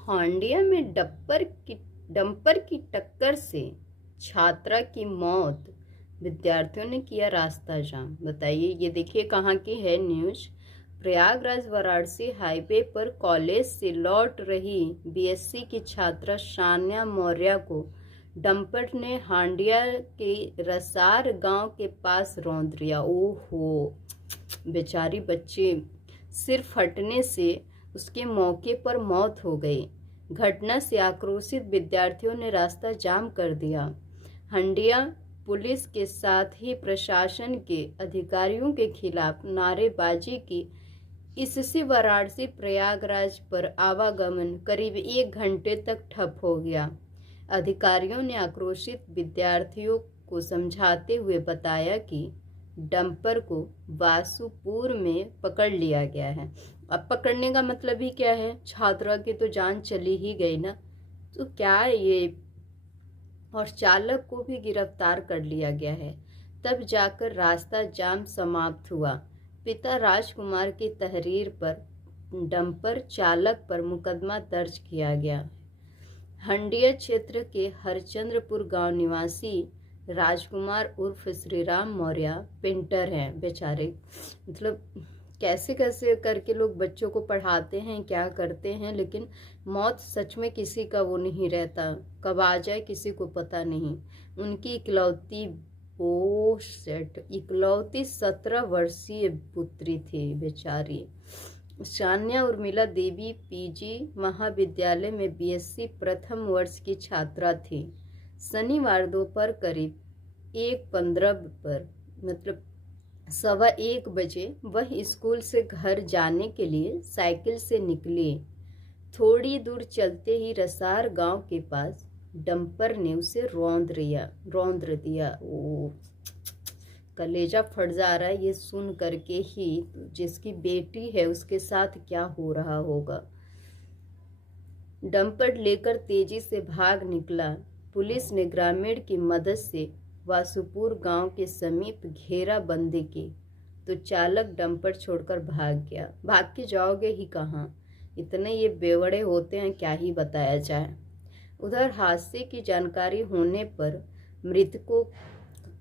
हांडिया में डंपर की टक्कर से छात्रा की मौत, विद्यार्थियों ने किया रास्ता जाम। बताइए, ये देखिए कहाँ की है न्यूज। प्रयागराज वाराणसी हाईवे पर कॉलेज से लौट रही बीएससी की छात्रा सान्या मौर्य को डंपर ने हांडिया के रसार गांव के पास रौंद दिया। ओहो, बेचारी बच्चे सिर फटने से उसके मौके पर मौत हो गई। घटना से आक्रोशित विद्यार्थियों ने रास्ता जाम कर दिया। हंडिया पुलिस के साथ ही प्रशासन के अधिकारियों के खिलाफ नारेबाजी की। इससे वाराणसी प्रयागराज पर आवागमन करीब 1 घंटे तक ठप हो गया। अधिकारियों ने आक्रोशित विद्यार्थियों को समझाते हुए बताया कि डंपर को वासुपुर में पकड़ लिया गया है। अब पकड़ने का मतलब ही क्या है, छात्रा की तो जान चली ही गई ना, तो क्या ये, और चालक को भी गिरफ्तार कर लिया गया है। तब जाकर रास्ता जाम समाप्त हुआ। पिता राजकुमार की तहरीर पर डंपर चालक पर मुकदमा दर्ज किया गया। हंडिया क्षेत्र के हरचंद्रपुर गांव निवासी राजकुमार उर्फ श्रीराम मौर्य पेंटर हैं। बेचारे मतलब कैसे कैसे करके लोग बच्चों को पढ़ाते हैं, क्या करते हैं, लेकिन मौत सच में किसी का वो नहीं रहता, कब आ जाए किसी को पता नहीं। उनकी इकलौती 17 वर्षीय पुत्री थी बेचारी। सान्या उर्मिला देवी पीजी महाविद्यालय में बीएससी प्रथम वर्ष की छात्रा थी। शनिवार दोपहर करीब 1:15 पर मतलब 1:15 वह स्कूल से घर जाने के लिए साइकिल से निकली। थोड़ी दूर चलते ही रसार गांव के पास डंपर ने उसे रौंद दिया। ओ, कलेजा फट जा रहा है ये सुन करके ही। जिसकी बेटी है उसके साथ क्या हो रहा होगा। डंपर लेकर तेजी से भाग निकला। पुलिस ने ग्रामीण की मदद से वासुपुर गांव के समीप घेराबंदी की तो चालक डंपर छोड़कर भाग गया। भाग के जाओगे ही कहाँ, इतने ये बेवड़े होते हैं, क्या ही बताया जाए। उधर हादसे की जानकारी होने पर मृतकों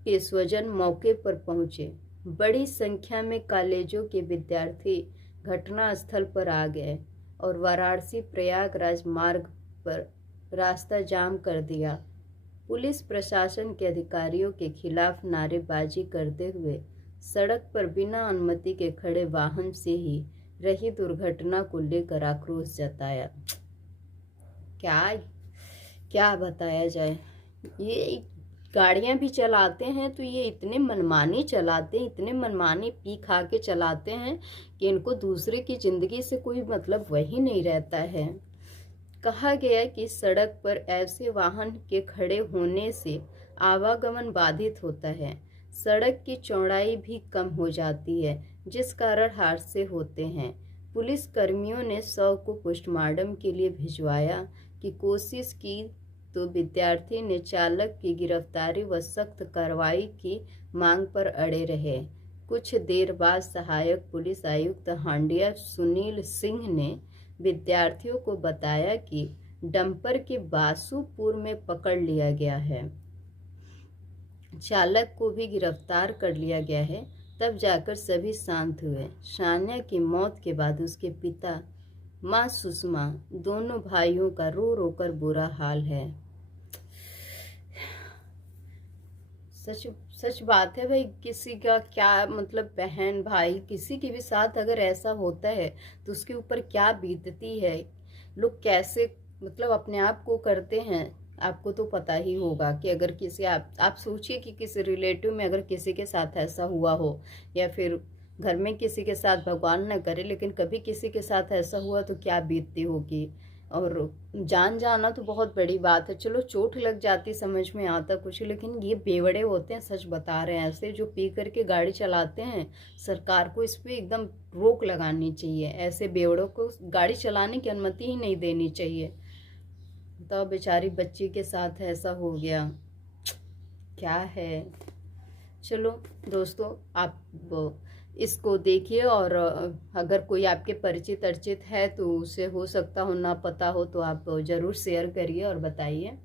के स्वजन मौके पर पहुंचे। बड़ी संख्या में कॉलेजों के विद्यार्थी घटनास्थल पर आ गए और वाराणसी प्रयागराज मार्ग पर रास्ता जाम कर दिया। पुलिस प्रशासन के अधिकारियों के खिलाफ नारेबाजी करते हुए सड़क पर बिना अनुमति के खड़े वाहन से ही रही दुर्घटना को लेकर आक्रोश जताया। क्या क्या बताया जाए। ये गाड़ियां भी चलाते हैं तो ये इतने मनमानी चलाते हैं, इतने मनमानी पी खा के चलाते हैं कि इनको दूसरे की जिंदगी से कोई मतलब वही नहीं रहता है। कहा गया कि सड़क पर ऐसे वाहन के खड़े होने से आवागमन बाधित होता है, सड़क की चौड़ाई भी कम हो जाती है, जिस कारण हादसे होते हैं। पुलिस कर्मियों ने शव को पोस्टमार्टम के लिए भिजवाया की कोशिश की तो विद्यार्थी ने चालक की गिरफ्तारी व सख्त कार्रवाई की मांग पर अड़े रहे। कुछ देर बाद सहायक पुलिस आयुक्त हांडिया सुनील सिंह ने विद्यार्थियों को बताया कि डंपर के बासुपुर में पकड़ लिया गया है, चालक को भी गिरफ्तार कर लिया गया है। तब जाकर सभी शांत हुए। सान्या की मौत के बाद उसके पिता, मां सुषमा, दोनों भाइयों का रो रो कर बुरा हाल है। सच सच बात है भाई, किसी का क्या मतलब, बहन भाई किसी के भी साथ अगर ऐसा होता है तो उसके ऊपर क्या बीतती है, लोग कैसे मतलब अपने आप को करते हैं। आपको तो पता ही होगा कि अगर किसी आप सोचिए कि किसी रिलेटिव में अगर किसी के साथ ऐसा हुआ हो, या फिर घर में किसी के साथ, भगवान न करे लेकिन कभी किसी के साथ ऐसा हुआ तो क्या बीतती होगी। और जान जाना तो बहुत बड़ी बात है, चलो चोट लग जाती समझ में आता कुछ, लेकिन ये बेवड़े होते हैं, सच बता रहे हैं, ऐसे जो पी करके गाड़ी चलाते हैं। सरकार को इस पे एकदम रोक लगानी चाहिए, ऐसे बेवड़ों को गाड़ी चलाने की अनुमति ही नहीं देनी चाहिए। तो बेचारी बच्ची के साथ ऐसा हो गया, क्या है। चलो दोस्तों, आप इसको देखिए और अगर कोई आपके परिचित अर्चित है तो उसे हो सकता हो ना पता हो, तो आप ज़रूर शेयर करिए और बताइए।